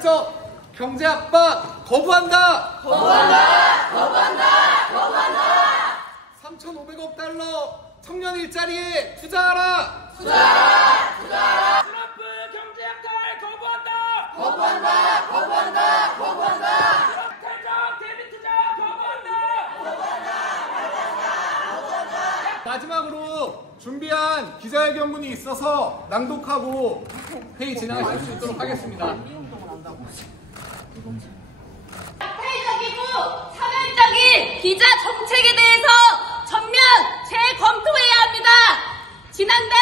가급적 경제 압박 거부한다. 거부한다. 거부한다. 거부한다. 3,500억 달러 청년 일자리에 투자하라. 투자하라. 투자하라. 트럼프 경제 약탈 거부한다. 거부한다. 거부한다. 거부한다. 트럼프 탈정 대비 투자 거부한다. 마지막으로 준비한 기자회견문이 있어서 낭독하고 회의 진행하실 수 있도록 하겠습니다. 약탈적이고 차별적인 기자 정책에 대해서 전면 재검토해야 합니다. 지난달